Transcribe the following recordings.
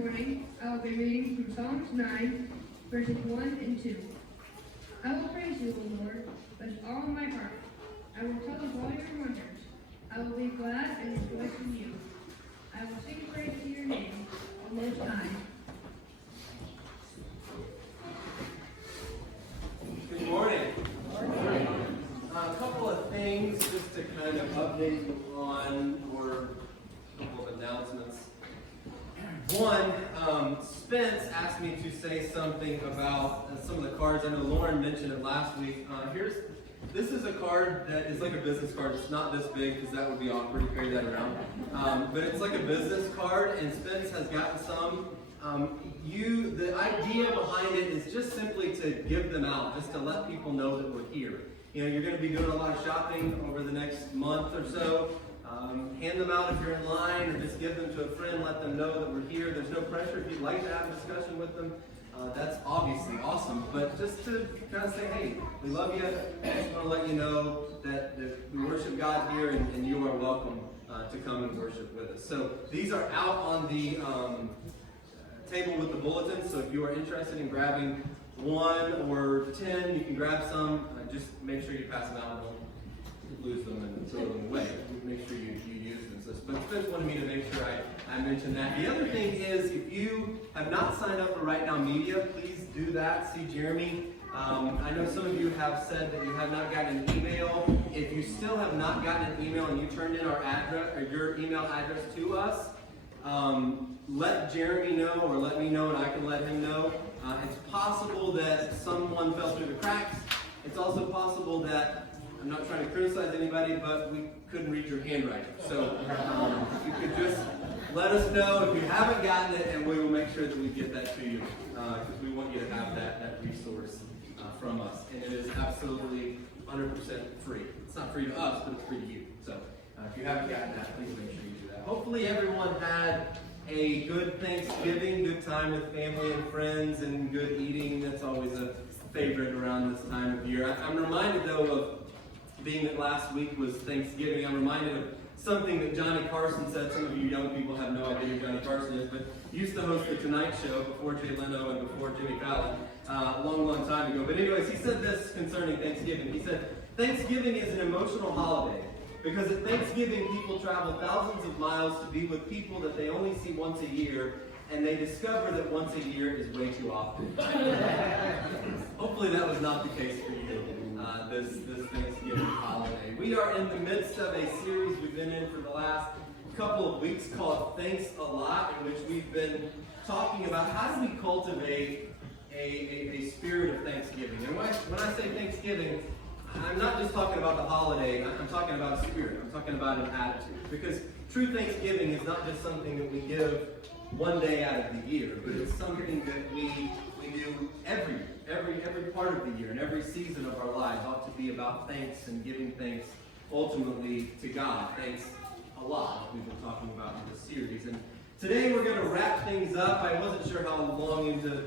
morning, I will be reading from Psalms 9, verses 1 and 2. I will praise you, O Lord, with all my heart. I will tell of all your wonders. I will be glad and rejoice in you. I will sing praise to your name, O Most High. Good morning. A couple of things just to kind of update you on, or a couple of announcements. One, Spence asked me to say something about some of the cards. I know Lauren mentioned it last week. This is a card that is like a business card. It's not this big because that would be awkward to carry that around. But it's like a business card, and Spence has gotten some. The idea behind it is just simply to give them out, just to let people know that we're here. You know, you're going to be doing a lot of shopping over the next month or so. Hand them out if you're in line, or just give them to a friend, let them know that we're here. There's no pressure. If you'd like to have a discussion with them, that's obviously awesome. But just to kind of say, hey, we love you. I just want to let you know that we worship God here, and you are welcome to come and worship with us. So these are out on the table with the bulletin. So if you are interested in grabbing 1 or 10, you can grab some. Just make sure you pass them out. Don't lose them and throw them away. Make sure you use them. So Spence wanted me to make sure I mention that. The other thing is, if you have not signed up for Right Now Media, please do that. See Jeremy. I know some of you have said that you have not gotten an email. If you still have not gotten an email and you turned in our address or your email address to us, let Jeremy know, or let me know, and I can let him know. It's possible that someone fell through the cracks. It's also possible that, I'm not trying to criticize anybody, but we couldn't read your handwriting. So if you could just let us know if you haven't gotten it, and we will make sure that we get that to you, because we want you to have that resource from us. And it is absolutely 100% free. It's not free to us, but it's free to you. So if you haven't gotten that, please make sure you do that. Hopefully everyone had a good Thanksgiving, good time with family and friends, and good eating. That's always a favorite around this time of year. I'm reminded, though, of being that last week was Thanksgiving, I'm reminded of something that Johnny Carson said. Some of you young people have no idea who Johnny Carson is, but he used to host The Tonight Show before Jay Leno and before Jimmy Fallon a long, long time ago. But anyways, he said this concerning Thanksgiving. He said, Thanksgiving is an emotional holiday because at Thanksgiving people travel thousands of miles to be with people that they only see once a year, and they discover that once a year is way too often. Hopefully that was not the case for you this Thanksgiving holiday. We are in the midst of a series we've been in for the last couple of weeks called Thanks a Lot, in which we've been talking about how do we cultivate a spirit of Thanksgiving. And when I say Thanksgiving, I'm not just talking about the holiday, I'm talking about a spirit, I'm talking about an attitude. Because true Thanksgiving is not just something that we give one day out of the year, but it's something that we do every year. Every part of the year and every season of our lives ought to be about thanks and giving thanks ultimately to God. Thanks a lot, we've been talking about in this series. And today we're going to wrap things up. I wasn't sure how long into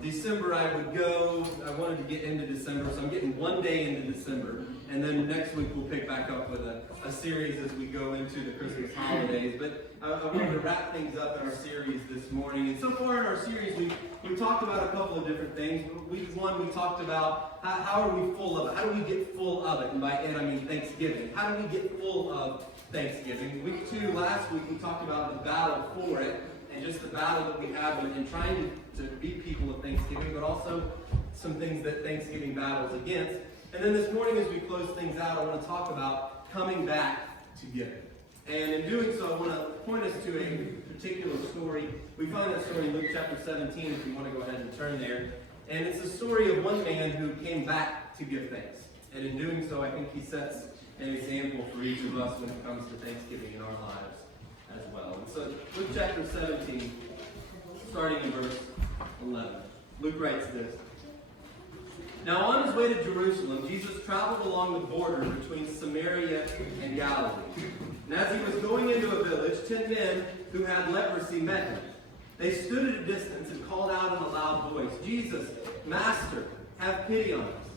December I would go. I wanted to get into December, so I'm getting one day into December. And then next week we'll pick back up with a series as we go into the Christmas holidays. But I wanted to wrap things up in our series this morning. And so far in our series, we've talked about a couple of different things. Week 1, we talked about how are we full of it? How do we get full of it? And by it, I mean Thanksgiving. How do we get full of Thanksgiving? Week 2, last week, we talked about the battle for it, and just the battle that we have in trying to be people of Thanksgiving, but also some things that Thanksgiving battles against. And then this morning, as we close things out, I want to talk about coming back to giving. And in doing so, I want to point us to a particular story. We find that story in Luke chapter 17, if you want to go ahead and turn there. And it's the story of one man who came back to give thanks. And in doing so, I think he sets an example for each of us when it comes to Thanksgiving in our lives as well. And so Luke chapter 17, starting in verse 11. Luke writes this. Now on his way to Jerusalem, Jesus traveled along the border between Samaria and Galilee. And as he was going into a village, 10 men who had leprosy met him. They stood at a distance and called out in a loud voice, Jesus, Master, have pity on us.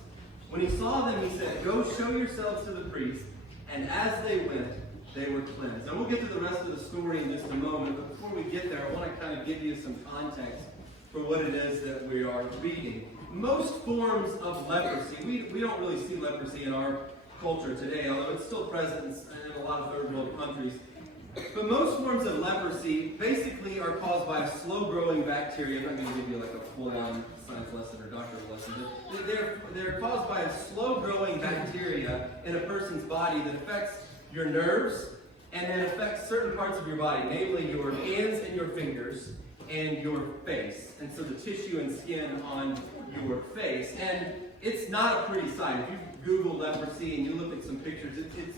When he saw them, he said, Go show yourselves to the priest. And as they went, they were cleansed. And we'll get to the rest of the story in just a moment, but before we get there, I want to kind of give you some context for what it is that we are reading. Most forms of leprosy, we don't really see leprosy in our culture today, although it's still present in a lot of third world countries. But most forms of leprosy basically are caused by a slow-growing bacteria. I'm not going to give you like a full-on science lesson or doctoral lesson, but they're caused by a slow-growing bacteria in a person's body that affects your nerves and then affects certain parts of your body, namely your hands and your fingers and your face, and so the tissue and skin on your face. And it's not a pretty sight. If you Google leprosy and you look at some pictures, it's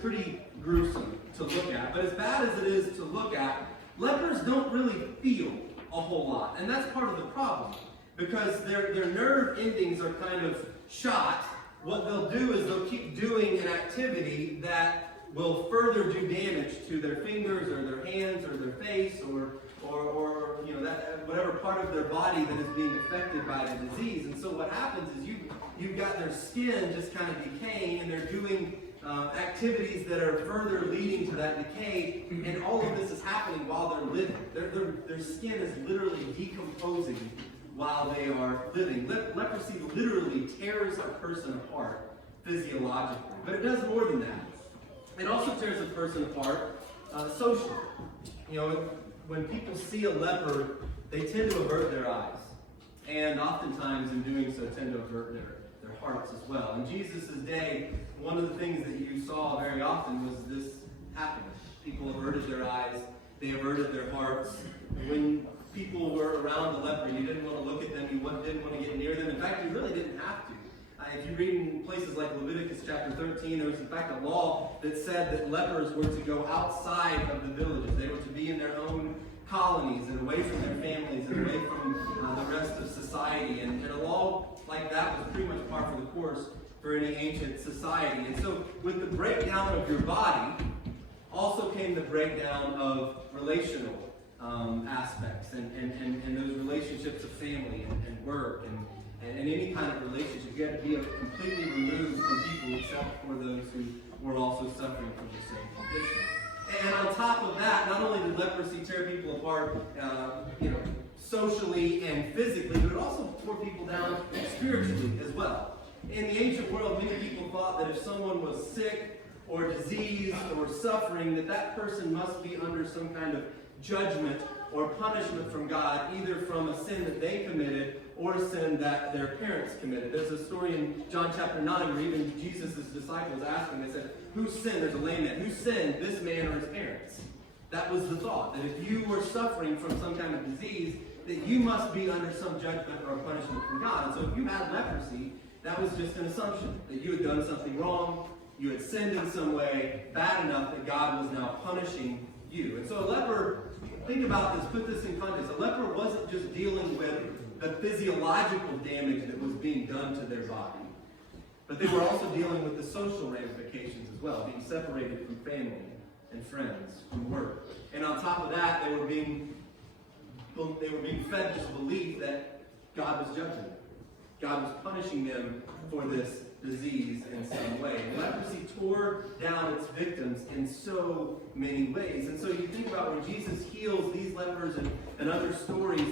pretty gruesome to look at. But as bad as it is to look at, lepers don't really feel a whole lot. And that's part of the problem, because their nerve endings are kind of shot. What they'll do is they'll keep doing an activity that will further do damage to their fingers or their hands or their face or that whatever part of their body that is being affected by the disease. And so what happens is you've got their skin just kind of decaying, and they're doing activities that are further leading to that decay, and all of this is happening while they're living. Their skin is literally decomposing while they are living. Leprosy literally tears a person apart physiologically, but it does more than that. It also tears a person apart socially. When people see a leper, they tend to avert their eyes, and oftentimes in doing so tend to avert their hearts as well. In Jesus' day, one of the things that you saw very often was this happening. People averted their eyes, they averted their hearts. When people were around the leper, you didn't want to look at them, you didn't want to get near them. In fact, you really didn't have to. If you read in places like Leviticus chapter 13, there was in fact a law that said that lepers were to go outside of the villages. They were to be in their own colonies and away from their families and away from the rest of society. And a law like that was pretty much par for the course for any ancient society. And so with the breakdown of your body also came the breakdown of relational aspects and those relationships of family and work and any kind of relationship. You had to be completely removed from people except for those who were also suffering from the same condition. And on top of that, not only did leprosy tear people apart, socially and physically, but it also tore people down spiritually as well. In the ancient world, many people thought that if someone was sick or diseased or suffering, that person must be under some kind of judgment or punishment from God, either from a sin that they committed or a sin that their parents committed. There's a story in John chapter 9 where even Jesus' disciples asked him, they said, who sinned? There's a lame man. Who sinned, this man or his parents? That was the thought, that if you were suffering from some kind of disease, that you must be under some judgment or punishment from God. And so if you had leprosy, that was just an assumption, that you had done something wrong, you had sinned in some way, bad enough that God was now punishing you. And so a leper, think about this, put this in context. A leper wasn't just dealing with the physiological damage that was being done to their body, but they were also dealing with the social ramifications as well, being separated from family and friends, from work. And on top of that, they were being fed this belief that God was judging them. God was punishing them for this disease in some way. And leprosy tore down its victims in so many ways. And so you think about when Jesus heals these lepers and other stories,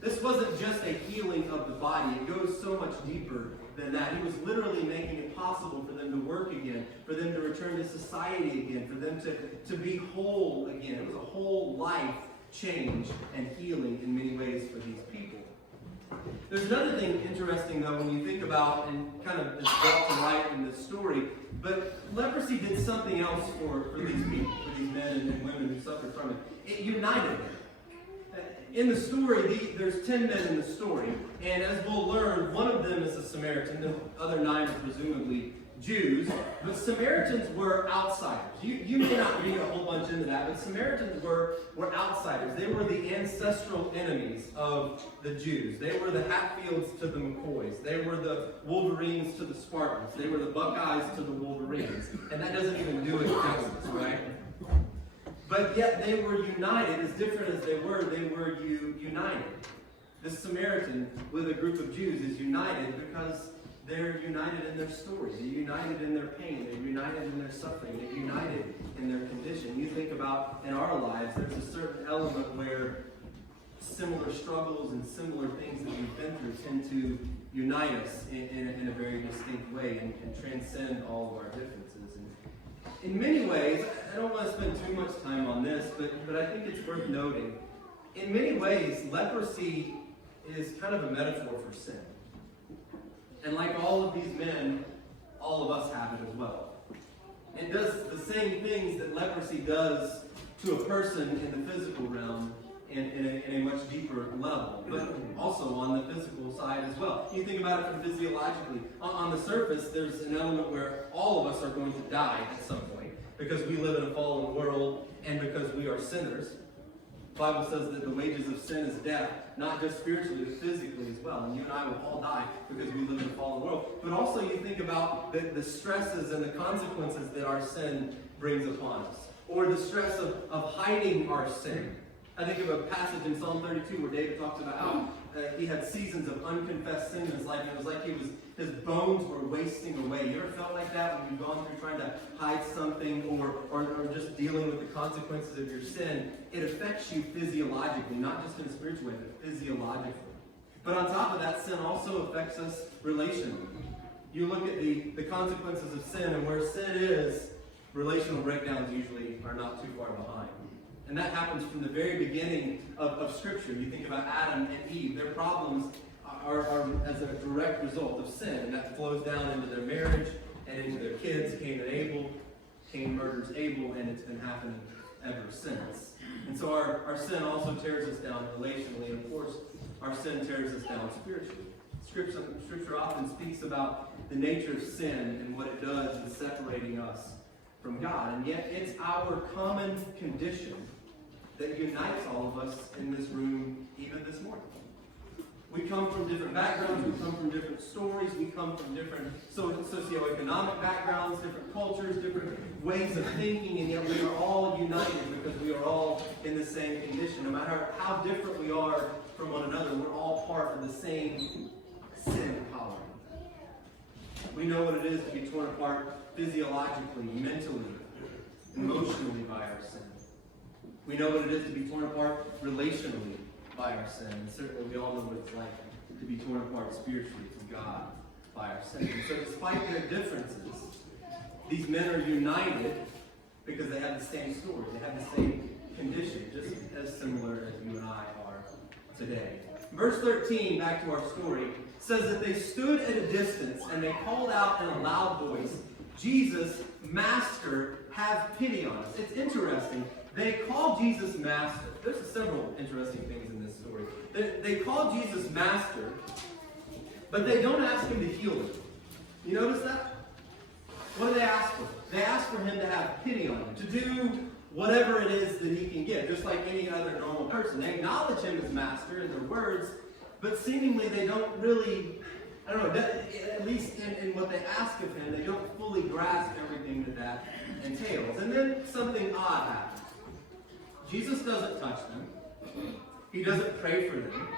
this wasn't just a healing of the body. It goes so much deeper than that. He was literally making it possible for them to work again, for them to return to society again, for them to be whole again. It was a whole life change and healing in many ways for these people. There's another thing interesting, though, when you think about, and kind of is brought to light in this story, but leprosy did something else for these people, for these men and women who suffered from it. It united them. In the story, there's 10 men in the story, and as we'll learn, one of them is a Samaritan, the other 9 are presumably Jews, but Samaritans were outsiders. You may not read a whole bunch into that, but Samaritans were outsiders. They were the ancestral enemies of the Jews. They were the Hatfields to the McCoys. They were the Wolverines to the Spartans. They were the Buckeyes to the Wolverines. And that doesn't even do it justice, right? But yet they were united. As different as they were united. This Samaritan with a group of Jews is united because they're united in their story. They're united in their pain. They're united in their suffering. They're united in their condition. You think about in our lives, there's a certain element where similar struggles and similar things that we've been through tend to unite us in a very distinct way and transcend all of our differences. And in many ways, I don't want to spend too much time on this, but I think it's worth noting. In many ways, leprosy is kind of a metaphor for sin. And like all of these men, all of us have it as well. It does the same things that leprosy does to a person in the physical realm in a much deeper level, but also on the physical side as well. You think about it from physiologically. On the surface, there's an element where all of us are going to die at some point because we live in a fallen world and because we are sinners. The Bible says that the wages of sin is death, not just spiritually, but physically as well. And you and I will all die because we live in a fallen world. But also you think about the stresses and the consequences that our sin brings upon us. Or the stress of hiding our sin. I think of a passage in Psalm 32 where David talks about how he had seasons of unconfessed sin in his life. And it was like his bones were wasting away. You ever felt like that when you've gone through trying to hide something or just dealing with the consequences of your sin? It affects you physiologically, not just in a spiritual way, but physiologically. But on top of that, sin also affects us relationally. You look at the consequences of sin, and where sin is, relational breakdowns usually are not too far behind. And that happens from the very beginning of Scripture. You think about Adam and Eve. Their problems are as a direct result of sin. And that flows down into their marriage and into their kids, Cain and Abel. Cain murders Abel, and it's been happening ever since. And so our sin also tears us down relationally. And of course, our sin tears us down spiritually. Scripture often speaks about the nature of sin and what it does in separating us from God. And yet it's our common condition that unites all of us in this room even this morning. We come from different backgrounds, we come from different stories, we come from different socioeconomic backgrounds, different cultures, different ways of thinking, and yet we are all united because we are all in the same condition. No matter how different we are from one another, we're all part of the same sin power. We know what it is to be torn apart physiologically, mentally, emotionally by our sin. We know what it is to be torn apart relationally by our sin. And certainly we all know what it's like to be torn apart spiritually from God by our sin. And so despite their differences, these men are united because they have the same story. They have the same condition, just as similar as you and I are today. Verse 13, back to our story, says that they stood at a distance and they called out in a loud voice, "Jesus, Master, have pity on us." It's interesting. They call Jesus Master. There's several interesting things in this story. They call Jesus Master, but they don't ask him to heal them. You notice that? What do they ask for? They ask for him to have pity on them, to do whatever it is that he can give, just like any other normal person. They acknowledge him as Master in their words, but seemingly they don't really, I don't know, at least in what they ask of him, they don't fully grasp everything that entails. And then something odd happens. Jesus doesn't touch them. He doesn't pray for them.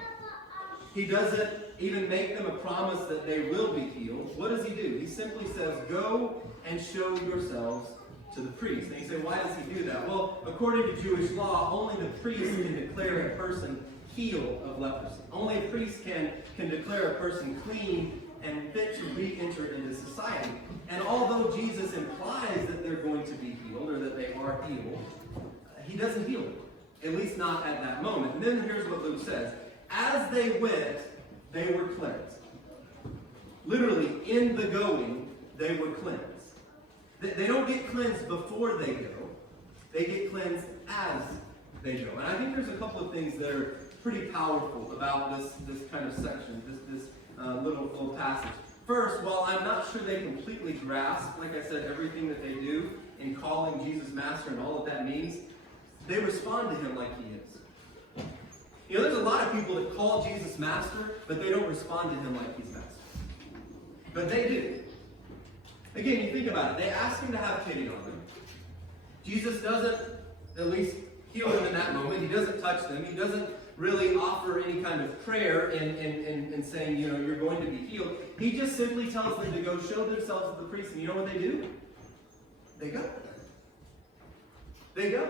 He doesn't even make them a promise that they will be healed. What does he do? He simply says, "Go and show yourselves to the priest." And you say, why does he do that? Well, according to Jewish law, only the priest can declare a person healed of leprosy. Only a priest can declare a person clean and fit to re-enter into society. And although Jesus implies that they're going to be healed, or that they are healed, he doesn't heal them, at least not at that moment. And then here's what Luke says. As they went, they were cleansed. Literally, in the going, they were cleansed. They don't get cleansed before they go. They get cleansed as they go. And I think there's a couple of things that are pretty powerful about this kind of section, this little passage. First, while I'm not sure they completely grasp, like I said, everything that they do in calling Jesus Master and all that that means, they respond to him like he is. You know, there's a lot of people that call Jesus Master, but they don't respond to him like he's Master. But they do. Again, you think about it. They ask him to have pity on them. Jesus doesn't, at least heal them in that moment. He doesn't touch them. He doesn't really offer any kind of prayer and saying, you know, you're going to be healed. He just simply tells them to go show themselves to the priest. And you know what they do? They go. They go.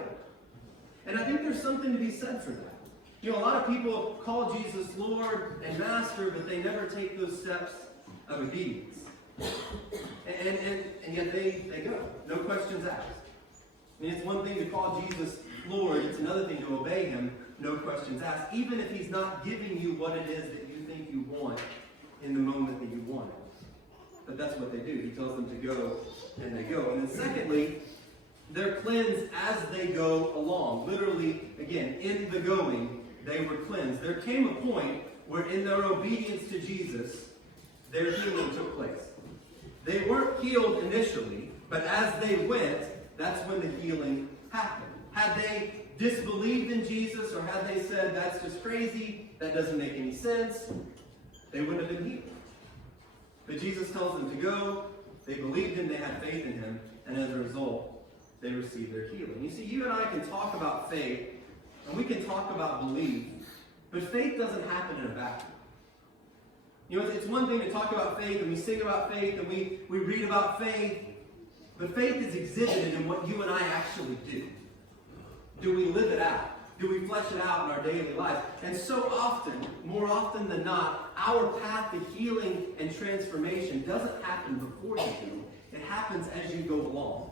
And I think there's something to be said for that. You know, a lot of people call Jesus Lord and Master, but they never take those steps of obedience. And yet they go. No questions asked. I mean, it's one thing to call Jesus Lord. It's another thing to obey him. No questions asked. Even if he's not giving you what it is that you think you want in the moment that you want it. But that's what they do. He tells them to go, and they go. And then secondly, they're cleansed as they go along. Literally, again, in the going, they were cleansed. There came a point where in their obedience to Jesus, their healing took place. They weren't healed initially, but as they went, that's when the healing happened. Had they disbelieved in Jesus, or had they said, that's just crazy, that doesn't make any sense, they wouldn't have been healed. But Jesus tells them to go, they believed him, they had faith in him, and as a result, they received their healing. You see, you and I can talk about faith, and we can talk about belief, but faith doesn't happen in a vacuum. You know, it's one thing to talk about faith, and we sing about faith, and we read about faith, but faith is exhibited in what you and I actually do. Do we live it out? Do we flesh it out in our daily life? And so often, more often than not, our path to healing and transformation doesn't happen before you do. It happens as you go along.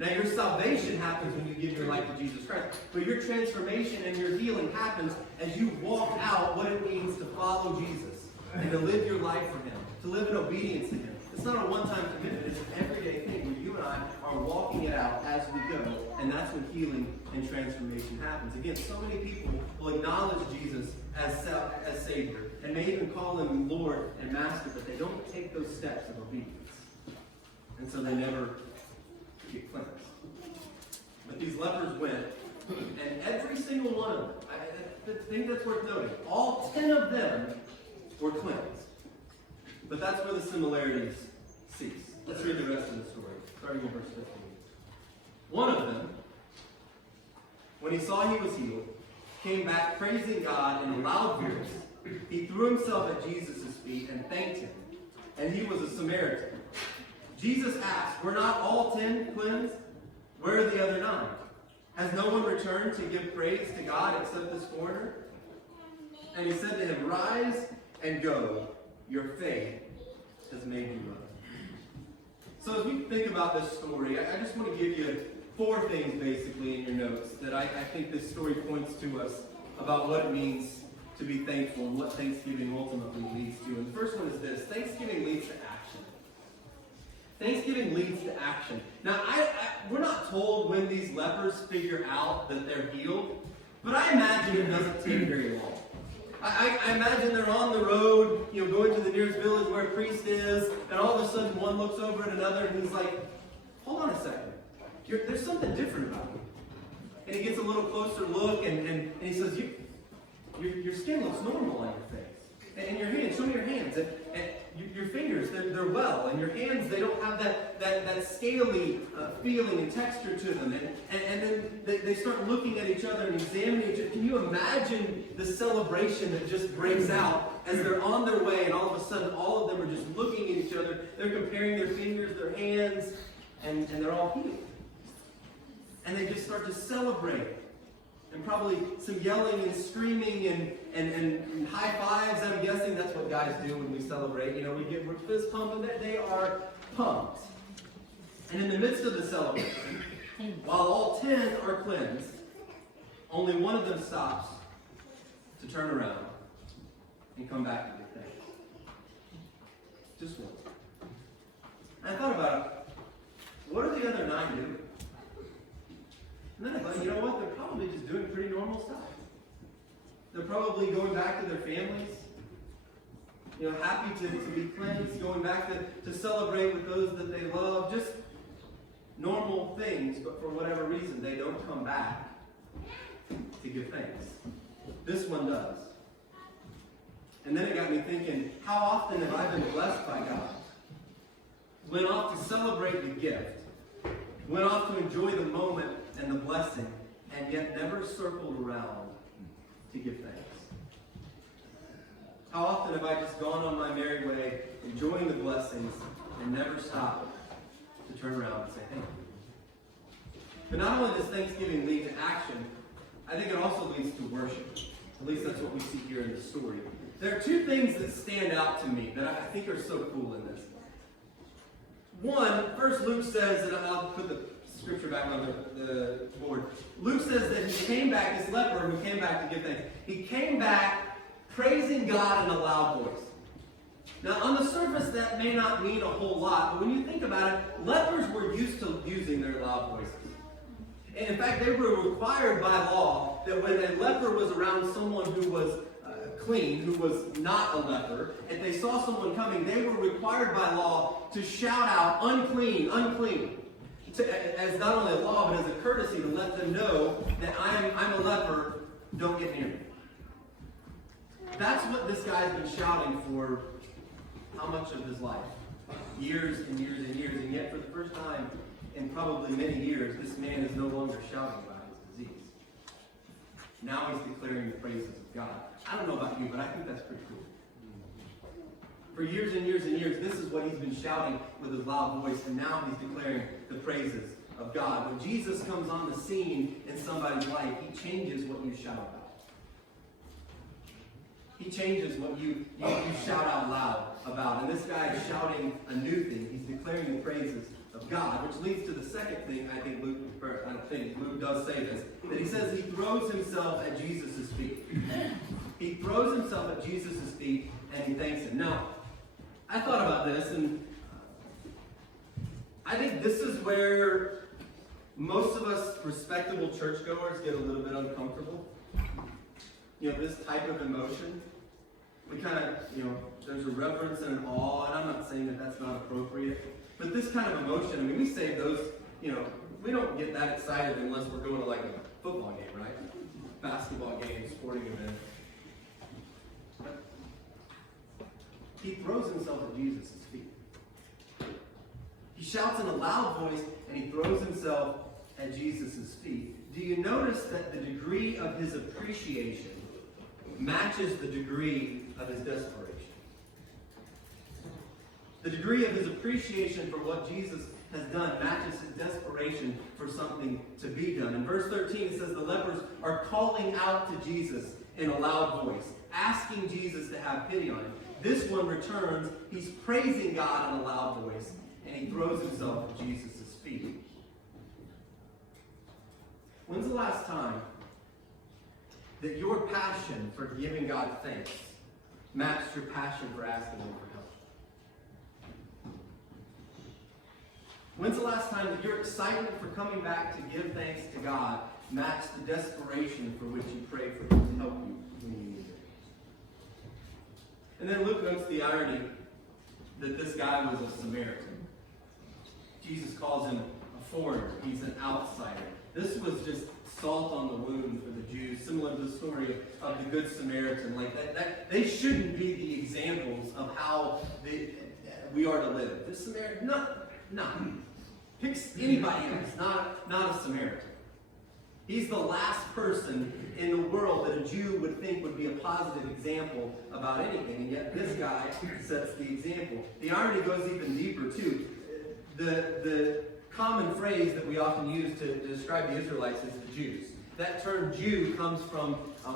Now, your salvation happens when you give your life to Jesus Christ. But your transformation and your healing happens as you walk out what it means to follow Jesus and to live your life for him, to live in obedience to him. It's not a one-time commitment. It's an everyday thing where you and I are walking it out as we go, and that's when healing and transformation happens. Again, so many people will acknowledge Jesus as Savior, and may even call him Lord and Master, but they don't take those steps of obedience. And so they never get cleansed. But these lepers went, and every single one of them, I think that's worth noting, all 10 of them were cleansed. But that's where the similarities cease. Let's read the rest of the story, starting in verse 15. One of them, when he saw he was healed, came back praising God in a loud voice. He threw himself at Jesus' feet and thanked him. And he was a Samaritan. Jesus asked, were not all 10 cleansed? Where are the other 9? Has no one returned to give praise to God except this foreigner? And he said to him, rise and go. Your faith has made you well. So as we think about this story, I just want to give you 4 things basically in your notes that I think this story points to us about what it means to be thankful and what Thanksgiving ultimately leads to. And the first one is this: Thanksgiving leads to action. Thanksgiving leads to action. Now, we're not told when these lepers figure out that they're healed, but I imagine it doesn't take very long. I imagine they're on the road, going to the nearest village where a priest is, and all of a sudden one looks over at another and he's like, hold on a second. There's something different about you. And he gets a little closer look and he says, your skin looks normal on your face. And your hands, show me your hands. And your fingers, they're well. And your hands, they don't have that scaly feeling and texture to them. And then they start looking at each other and examining each other. Can you imagine the celebration that just breaks out as they're on their way and all of a sudden all of them are just looking at each other. They're comparing their fingers, their hands, and they're all healed. And they just start to celebrate. And probably some yelling and screaming and high fives. I'm guessing that's what guys do when we celebrate. We're fist pumping. They are pumped. And in the midst of the celebration, while all 10 are cleansed, only one of them stops to turn around and come back to give thanks. Just one. And I thought about it. What are the other 9 doing? And then I thought, you know what? They're probably just doing pretty normal stuff. They're probably going back to their families, happy to be cleansed, going back to celebrate with those that they love. Just normal things, but for whatever reason, they don't come back to give thanks. This one does. And then it got me thinking, how often have I been blessed by God? Went off to celebrate the gift. Went off to enjoy the moment and the blessing, and yet never circled around to give thanks? How often have I just gone on my merry way, enjoying the blessings, and never stopped to turn around and say thank you? But not only does Thanksgiving lead to action, I think it also leads to worship. At least that's what we see here in the story. There are two things that stand out to me that I think are so cool in this. One, first Luke says, and I'll put the scripture back on the board. Luke says that he came back, this leper who came back to give thanks, he came back praising God in a loud voice. Now, on the surface, that may not mean a whole lot, but when you think about it, lepers were used to using their loud voices. And in fact, they were required by law that when a leper was around someone who was clean, who was not a leper, if they saw someone coming, they were required by law to shout out, unclean, unclean. As not only a law, but as a courtesy to let them know that I'm a leper, don't get near me. That's what this guy's been shouting for how much of his life? Years and years and years. And yet for the first time in probably many years, this man is no longer shouting about his disease. Now he's declaring the praises of God. I don't know about you, but I think that's pretty cool. For years and years and years, this is what he's been shouting with his loud voice, and now he's declaring the praises of God. When Jesus comes on the scene in somebody's life, he changes what you shout about. He changes what you shout out loud about. And this guy is shouting a new thing. He's declaring the praises of God, which leads to the second thing Luke does say this, that he says he throws himself at Jesus' feet. He throws himself at Jesus' feet and he thanks him. Now, I thought about this, and I think this is where most of us respectable churchgoers get a little bit uncomfortable. This type of emotion. We kind of, there's a reverence and an awe, and I'm not saying that that's not appropriate. But this kind of emotion, we say those, we don't get that excited unless we're going to like a football game, right? Basketball game, sporting event. But he throws himself at Jesus' feet. He shouts in a loud voice, and he throws himself at Jesus' feet. Do you notice that the degree of his appreciation matches the degree of his desperation? The degree of his appreciation for what Jesus has done matches his desperation for something to be done. In verse 13 it says the lepers are calling out to Jesus in a loud voice, asking Jesus to have pity on him. This one returns, he's praising God in a loud voice, and he throws himself at Jesus' feet. When's the last time that your passion for giving God thanks matched your passion for asking him for help? When's the last time that your excitement for coming back to give thanks to God matched the desperation for which you pray for him to help you when you need it? And then Luke notes the irony that this guy was a Samaritan. Jesus calls him a foreigner. He's an outsider. This was just salt on the wound for the Jews, similar to the story of the Good Samaritan. Like that they shouldn't be the examples of how we are to live. This Samaritan, no. Pick anybody else, not a Samaritan. He's the last person in the world that a Jew would think would be a positive example about anything, and yet this guy sets the example. The irony goes even deeper, too. The common phrase that we often use to describe the Israelites is the Jews. That term Jew comes from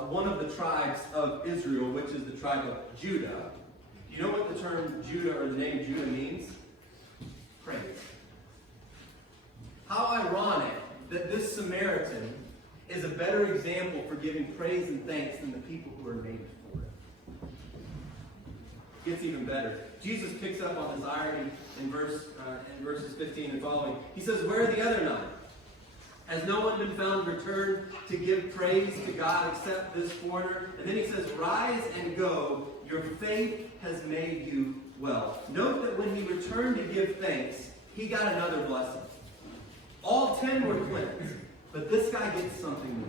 one of the tribes of Israel, which is the tribe of Judah. Do you know what the term Judah or the name Judah means? Praise. How ironic that this Samaritan is a better example for giving praise and thanks than the people who are made for it. Gets even better. Jesus picks up on this irony in verses 15 and following. He says, "Where are the other 9? Has no one been found returned to give praise to God except this foreigner?" And then he says, "Rise and go. Your faith has made you well." Note that when he returned to give thanks, he got another blessing. All 10 were cleansed, but this guy gets something more.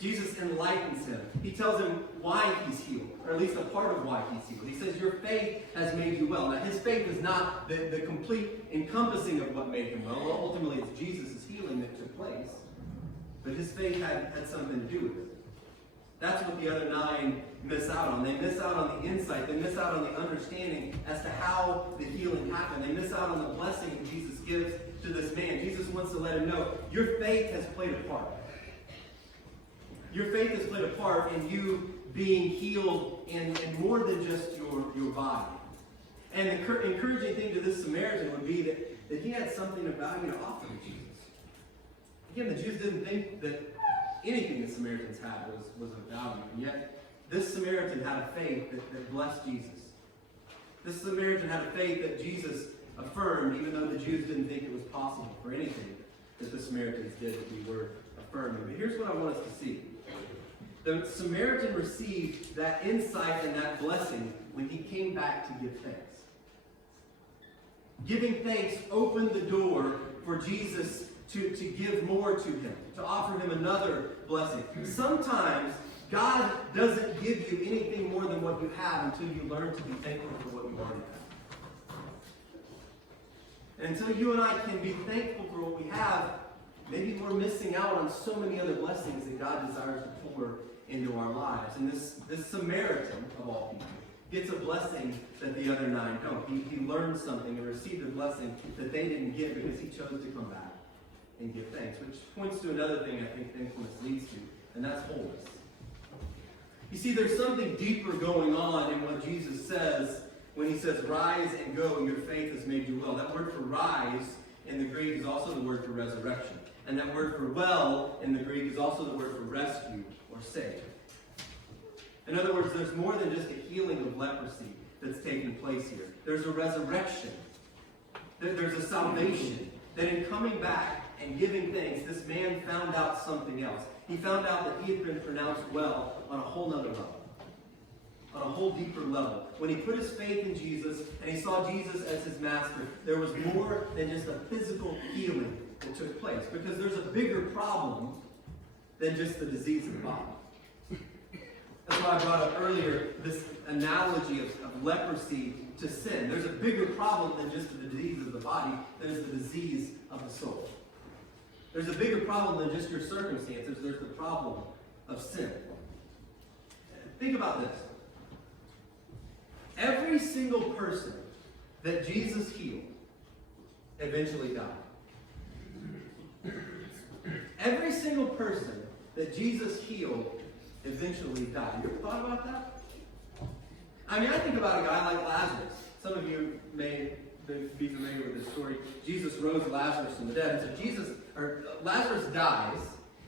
Jesus enlightens him. He tells him why he's healed, or at least a part of why he's healed. He says, "Your faith has made you well." Now, his faith is not the complete encompassing of what made him well. Ultimately, it's Jesus' healing that took place. but his faith had something to do with it. That's what the other 9 miss out on. They miss out on the insight. They miss out on the understanding as to how the healing happened. They miss out on the blessing that Jesus gives to this man. Jesus wants to let him know, your faith has played a part. Your faith has played a part in you being healed in more than just your body. And the encouraging thing to this Samaritan would be that he had something of value to offer to Jesus. Again, the Jews didn't think that anything the Samaritans had was of value. And yet, this Samaritan had a faith that blessed Jesus. This Samaritan had a faith that Jesus affirmed, even though the Jews didn't think it was possible for anything that the Samaritans did that we were affirming. But here's what I want us to see. The Samaritan received that insight and that blessing when he came back to give thanks. Giving thanks opened the door for Jesus to give more to him, to offer him another blessing. Sometimes God doesn't give you anything more than what you have until you learn to be thankful for what you already have. And until you and I can be thankful for what we have, maybe we're missing out on so many other blessings that God desires to pour into our lives. And this Samaritan, of all people, gets a blessing that the other 9 don't. He learned something and received a blessing that they didn't get because he chose to come back and give thanks. Which points to another thing I think thankfulness leads to, and that's wholeness. You see, there's something deeper going on in what Jesus says when he says, rise and go, your faith has made you well. That word for rise in the Greek is also the word for resurrection. And that word for well in the Greek is also the word for rescue or save. In other words, there's more than just a healing of leprosy that's taking place here. There's a resurrection. There's a salvation. That in coming back and giving thanks, this man found out something else. He found out that he had been pronounced well on a whole other level. On a whole deeper level. When he put his faith in Jesus and he saw Jesus as his master, there was more than just a physical healing that took place. Because there's a bigger problem than just the disease of the body. That's why I brought up earlier this analogy of leprosy to sin. There's a bigger problem than just the disease of the body. There's the disease of the soul. There's a bigger problem than just your circumstances. There's the problem of sin. Think about this. Every single person that Jesus healed eventually died. Every single person that Jesus healed eventually died. You ever thought about that? I mean, I think about a guy like Lazarus. Some of you may be familiar with this story. Jesus rose Lazarus from the dead. And so Lazarus dies.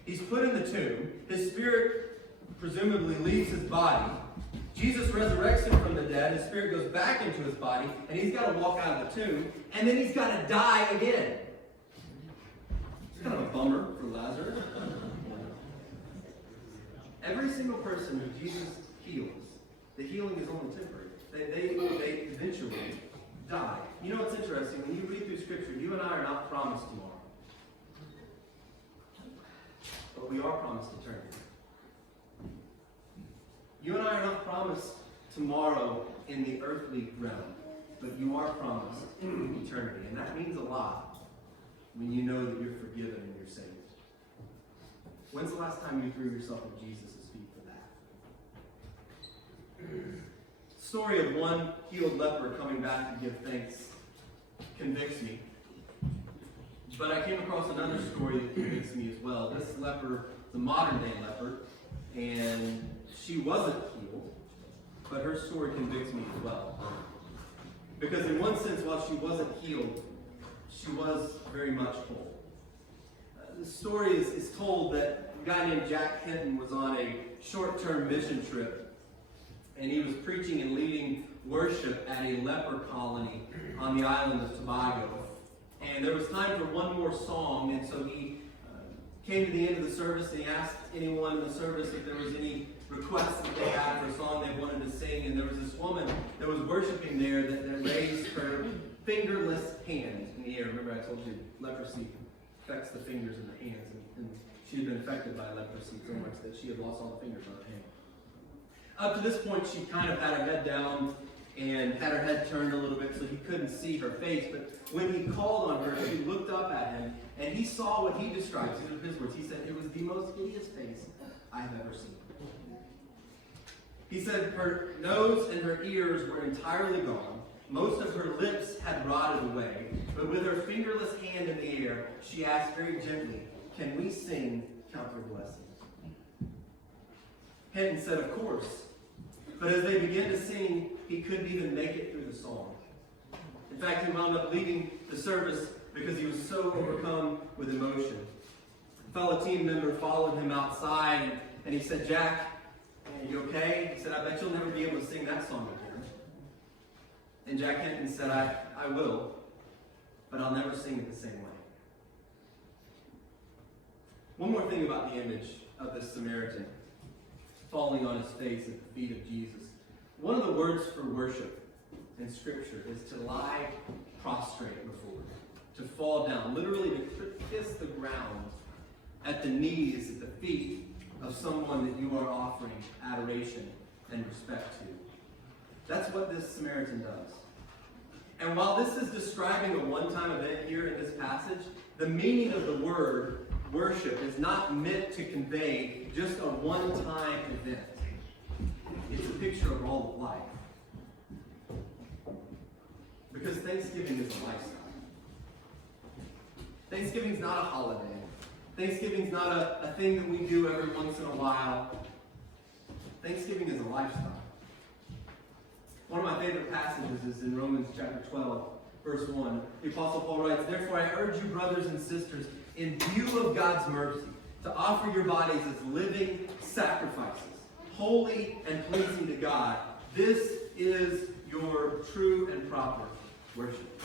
He's put in the tomb. His spirit presumably leaves his body. Jesus resurrects him from the dead. His spirit goes back into his body. And he's got to walk out of the tomb. And then he's got to die again. It's kind of a bummer for Lazarus. Every single person who Jesus heals, the healing is only temporary. They eventually die. You know what's interesting? When you read through Scripture, you and I are not promised tomorrow. But we are promised eternity. You and I are not promised tomorrow in the earthly realm, but you are promised eternity. And that means a lot when you know that you're forgiven and you're saved. When's the last time you threw yourself at Jesus' feet for that? The story of one healed leper coming back to give thanks convicts me. But I came across another story that convicts me as well. This leper is a modern-day leper, and she wasn't healed, but her story convicts me as well. Because in one sense, while she wasn't healed, she was very much whole. The story is told that a guy named Jack Hinton was on a short-term mission trip, and he was preaching and leading worship at a leper colony on the island of Tobago. And there was time for one more song, and so he came to the end of the service and he asked anyone in the service if there was any requests that they had for a song they wanted to sing. And there was this woman that was worshiping there that raised her fingerless hand in the air. Remember I told you leprosy affects the fingers and the hands, and she had been affected by leprosy so much that she had lost all the fingers on her hand. Up to this point, she kind of had her head down and had her head turned a little bit so he couldn't see her face. But when he called on her, she looked up at him And he saw what he describes. These are his words. He said, it was the most hideous face I have ever seen. He said her nose and her ears were entirely gone. Most of her lips had rotted away. But with her fingerless hand in the air, she asked very gently, "Can we sing Count Your Blessings?" Hinton said, "Of course." But as they began to sing, he couldn't even make it through the song. In fact, he wound up leaving the service because he was so overcome with emotion. A fellow team member followed him outside, and he said, "Jack, are you okay?" He said, "I bet you'll never be able to sing that song again." And Jack Hinton said, I will, but I'll never sing it the same way." One more thing about the image of this Samaritan falling on his face at the feet of Jesus. One of the words for worship in Scripture is to lie prostrate before, to fall down, literally to kiss the ground at the knees, at the feet of someone that you are offering adoration and respect to. That's what this Samaritan does. And while this is describing a one-time event here in this passage, the meaning of the word worship is not meant to convey just a one-time event. It's a picture of all of life. Because Thanksgiving is a lifestyle. Thanksgiving's not a holiday. Thanksgiving's not a thing that we do every once in a while. Thanksgiving is a lifestyle. One of my favorite passages is in Romans chapter 12, verse 1. The Apostle Paul writes, "Therefore I urge you, brothers and sisters, in view of God's mercy, to offer your bodies as living sacrifices, holy and pleasing to God. This is your true and proper worship."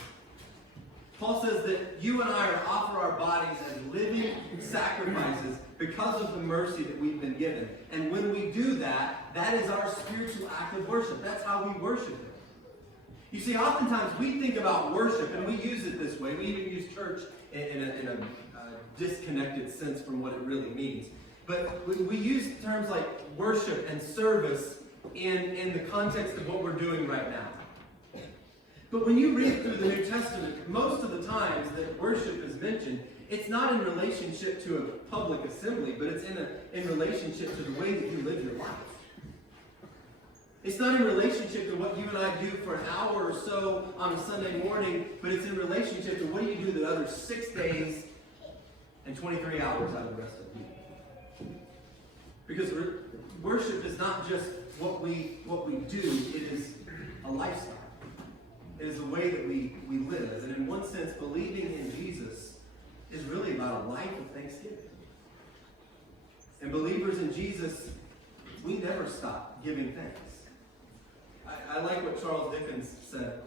Paul says that you and I are to offer our bodies as living sacrifices because of the mercy that we've been given. And when we do that, that is our spiritual act of worship. That's how we worship Him. You see, oftentimes we think about worship, and we use it this way. We even use church in a disconnected sense from what it really means. But we use terms like worship and service in the context of what we're doing right now. But when you read through the New Testament, most of the times that worship is mentioned, it's not in relationship to a public assembly, but it's in relationship to the way that you live your life. It's not in relationship to what you and I do for an hour or so on a Sunday morning, but it's in relationship to what do you do the other 6 days and 23 hours out of the rest of the week. Because worship is not just what we do, it is a lifestyle. It is the way that we live. And in one sense, believing in Jesus is really about a life of thanksgiving. And believers in Jesus, we never stop giving thanks. I like what Charles Dickens said.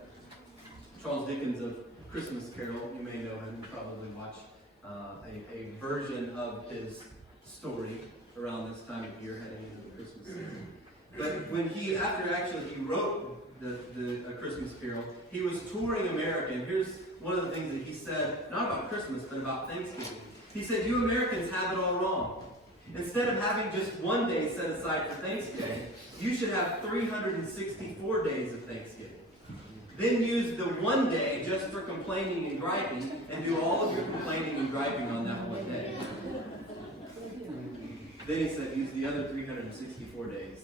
Charles Dickens of Christmas Carol, you may know him, you probably watch a version of his story around this time of year heading into the Christmas season. But when he wrote A Christmas Carol, he was touring America, and here's one of the things that he said, not about Christmas, but about Thanksgiving. He said, "You Americans have it all wrong. Instead of having just one day set aside for Thanksgiving, you should have 364 days of Thanksgiving. Then use the one day just for complaining and griping, and do all of your complaining and griping on that one day." Then he said, use the other 364 days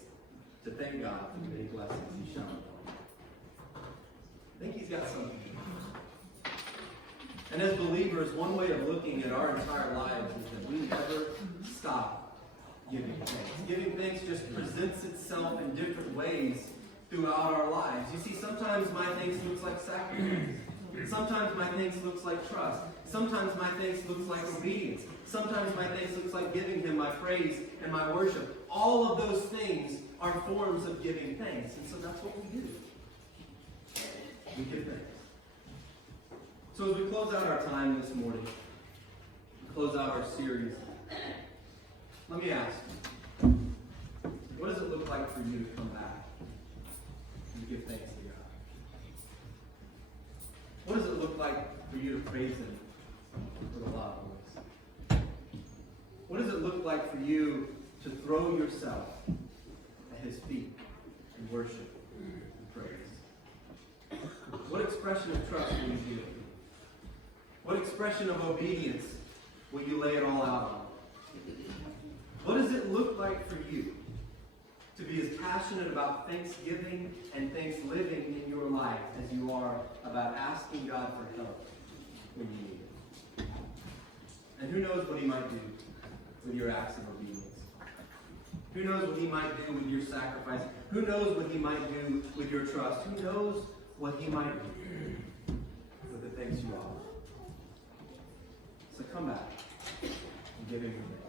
to thank God for the many blessings He showered on. I think He's got something. And as believers, one way of looking at our entire lives is that we never stop giving thanks. Giving thanks just presents itself in different ways throughout our lives. You see, sometimes my thanks looks like sacrifice. Sometimes my thanks looks like trust. Sometimes my thanks looks like obedience. Sometimes my thanks looks like giving Him my praise and my worship. All of those things are forms of giving thanks. And so that's what we do. We give thanks. So as we close out our time this morning, close out our series, let me ask you, what does it look like for you to come back and give thanks to God? What does it look like for you to praise Him with a loud voice? What does it look like for you to throw yourself at His feet and worship and praise? What expression of trust will you give? What expression of obedience will you lay it all out on? What does it look like for you to be as passionate about thanksgiving and thanks-living in your life as you are about asking God for help when you need it? And who knows what he might do with your acts of obedience? Who knows what he might do with your sacrifice? Who knows what he might do with your trust? Who knows what he might do with the things you offer? So come back and give him your thanks.